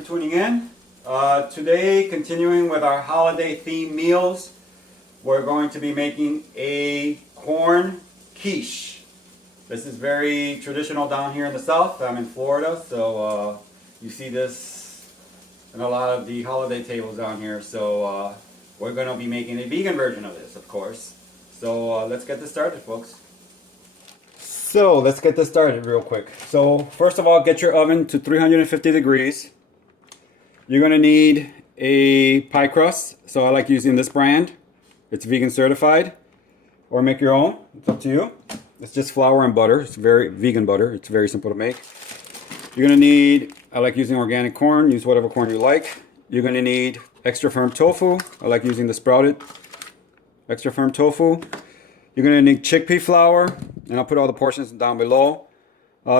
for tuning in. Today, continuing with our holiday themed meals, we're going to be making a corn quiche. This is very traditional down here in the south. I'm in Florida, so you see this in a lot of the holiday tables down here. So we're going to be making a vegan version of this, of course. So let's get this started, folks. So let's get this started real quick. So first of all, get your oven to 350 degrees. You're going to need a pie crust. So I like using this brand. It's vegan certified. Or make your own. It's up to you. It's just flour and butter. It's very vegan butter. It's very simple to make. You're going to need, I like using organic corn. Use whatever corn you like. You're going to need extra firm tofu. I like using the sprouted extra firm tofu. You're going to need chickpea flour. And I'll put all the portions down below.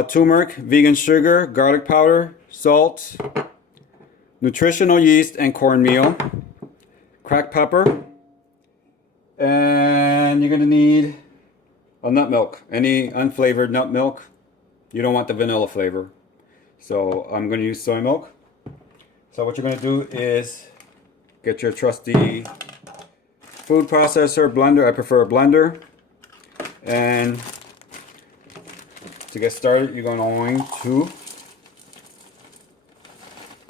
Turmeric, vegan sugar, garlic powder, salt, nutritional yeast, and cornmeal. Cracked pepper. And you're going to need a nut milk. Any unflavored nut milk. You don't want the vanilla flavor. So I'm going to use soy milk. So what you're going to do is get your trusty food processor, blender. I prefer a blender. And to get started, you're going to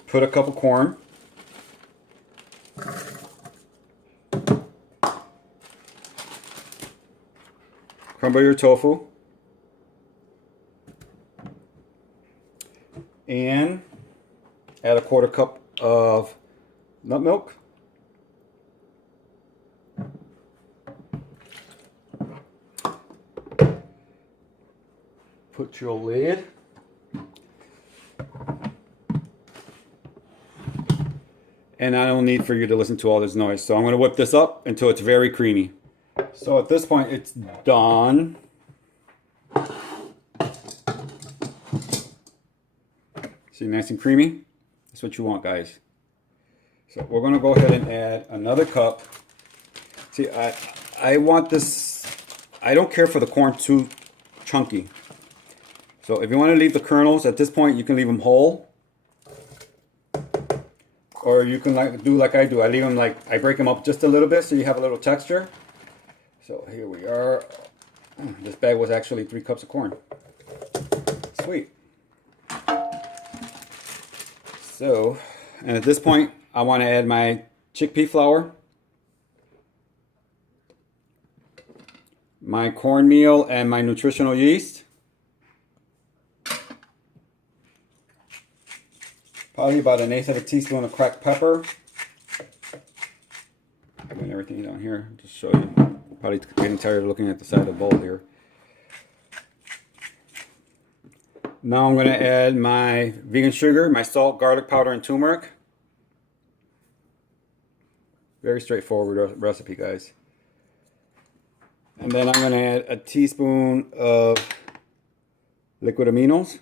put a cup of corn. Crumble your tofu. And add a quarter cup of nut milk. Put your lid. And I don't need for you to listen to all this noise. So I'm going to whip this up until it's very creamy. So at this point it's done. See, nice and creamy? That's what you want, guys. So we're going to go ahead and add another cup. See, I want this, I don't care for the corn too chunky. So if you want to leave the kernels, at this point you can leave them whole. Or you can do like I do. I leave them I break them up just a little bit so you have a little texture. So here we are. This bag was actually 3 cups of corn. Sweet. So, and at this point I want to add my chickpea flour, my cornmeal, and my nutritional yeast. Probably about 1/8 of a teaspoon of cracked pepper. I'm doing everything down here just show you. Probably getting tired of looking at the side of the bowl here. Now I'm going to add my vegan sugar, my salt, garlic powder, and turmeric. Very straightforward recipe, guys. And then I'm going to add a teaspoon of liquid aminos.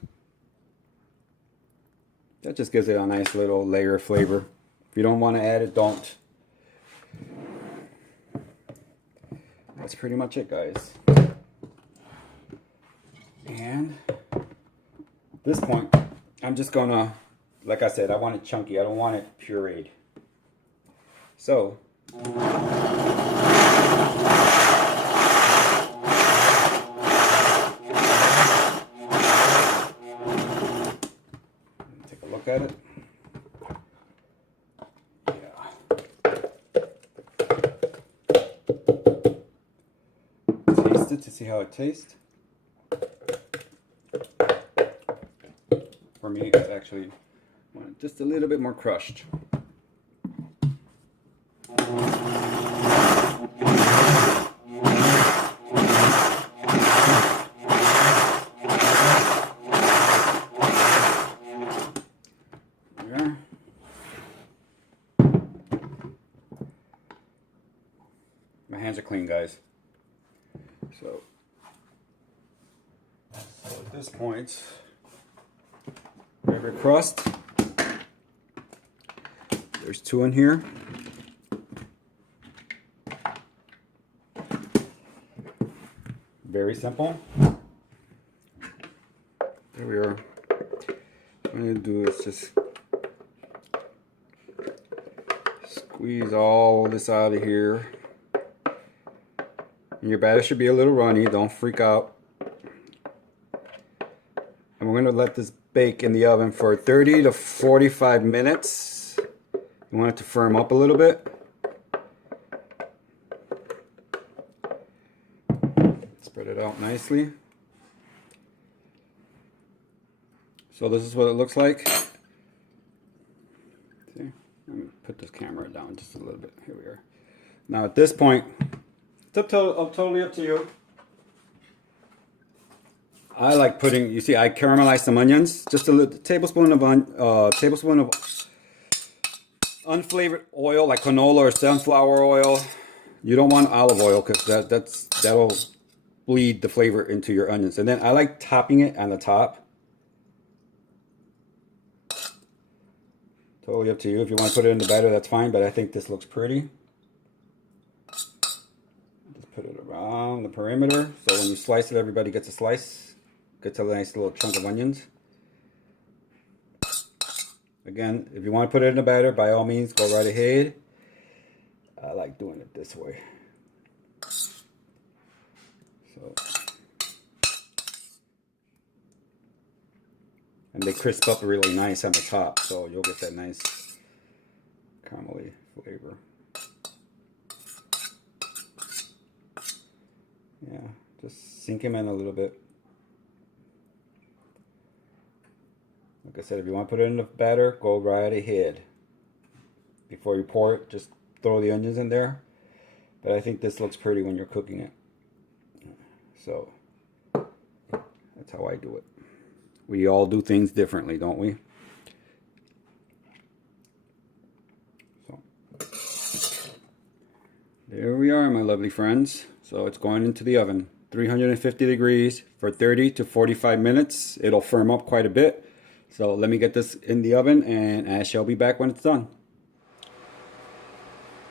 That just gives it a nice little layer of flavor. If you don't want to add it, don't. That's pretty much it, guys. And at this point, I'm just gonna, like I said, I want it chunky. I don't want it pureed. So, take a look at it. Taste it to see how it tastes. For me, it's actually just a little bit more crushed. There. My hands are clean, guys. So at this point, grab your crust. There's 2 in here. Very simple. There we are. What I'm going to do is just Squeeze all this out of here. And your batter should be a little runny, don't freak out. And we're going to let this bake in the oven for 30 to 45 minutes. You want it to firm up a little bit. Spread it out nicely. So this is what it looks like. See? Let me put this camera down just a little bit. Here we are. Now at this point, it's totally up to you. I like putting, you see, I caramelized some onions, just a little tablespoon of unflavored oil, like canola or sunflower oil. You don't want olive oil because that'll bleed the flavor into your onions. And then I like topping it on the top. Totally up to you. If you want to put it in the batter, that's fine. But I think this looks pretty. Just put it around the perimeter, so when you slice it, everybody gets a slice. Gets a nice little chunk of onions. Again, if you want to put it in the batter, by all means, go right ahead. I like doing it this way. So, and they crisp up really nice on the top, so you'll get that nice caramely flavor. Yeah, just sink them in a little bit. Like I said, if you want to put it in the batter, go right ahead. Before you pour it, just throw the onions in there. But I think this looks pretty when you're cooking it. So, that's how I do it. We all do things differently, don't we? So, there we are, my lovely friends. So it's going into the oven. 350 degrees for 30 to 45 minutes. It'll firm up quite a bit. So let me get this in the oven and I shall be back when it's done.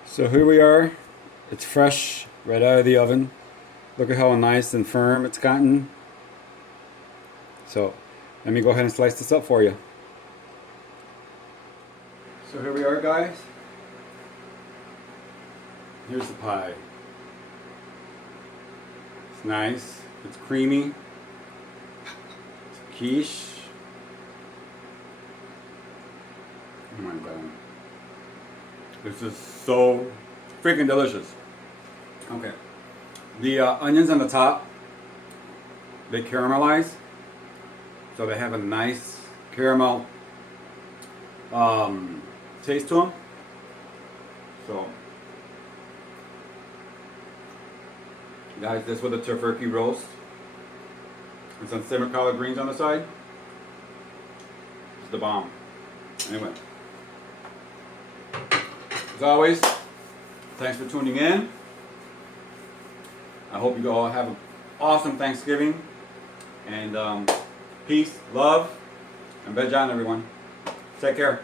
So here we are. It's fresh right out of the oven. Look at how nice and firm it's gotten. So let me go ahead and slice this up for you. So here we are, guys. Here's the pie. It's nice. It's creamy. It's quiche. Oh my god. This is so freaking delicious. Okay. The onions on the top, they caramelize. So they have a nice caramel taste to them. So, guys, this with a turkey roast and some simmered collard greens on the side. It's the bomb. Anyway. As always, thanks for tuning in. I hope you all have an awesome Thanksgiving. And peace, love, and veg on, everyone. Take care.